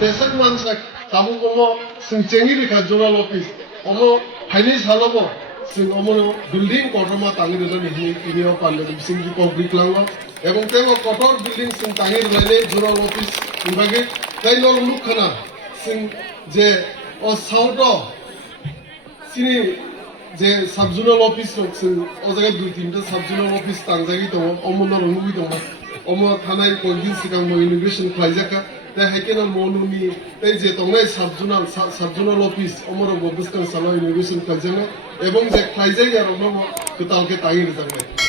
Desek mansak kamu komo sing cengi ka zonal office omo haini salomo sing omo building koroma tangi dole ni ini o pande sing di public lango এবং তেও কঠোর building Singh Tahir লাইনে জোরাল office বিভাগে তাই লল লুকখানা সিং যে ও সাউট সিনি যে subzonal office Singh ও জায়গায় দুই তিনটা সাবজোনাল অফিস তাংজাগি দङ অমনার অনুবি দङ অম থানায় কয়েকদিন সিগাं ইমিগ্রেশন খাইজাকা তাই হাইকেনাল মনুনি তাই যে তংনাই সাবজোনাল অফিস অমর ববস্কান সালা ইমিগ্রেশন খাইজানা এবং যে খাইজাই আর অমর কতালকে তাহির জাগায়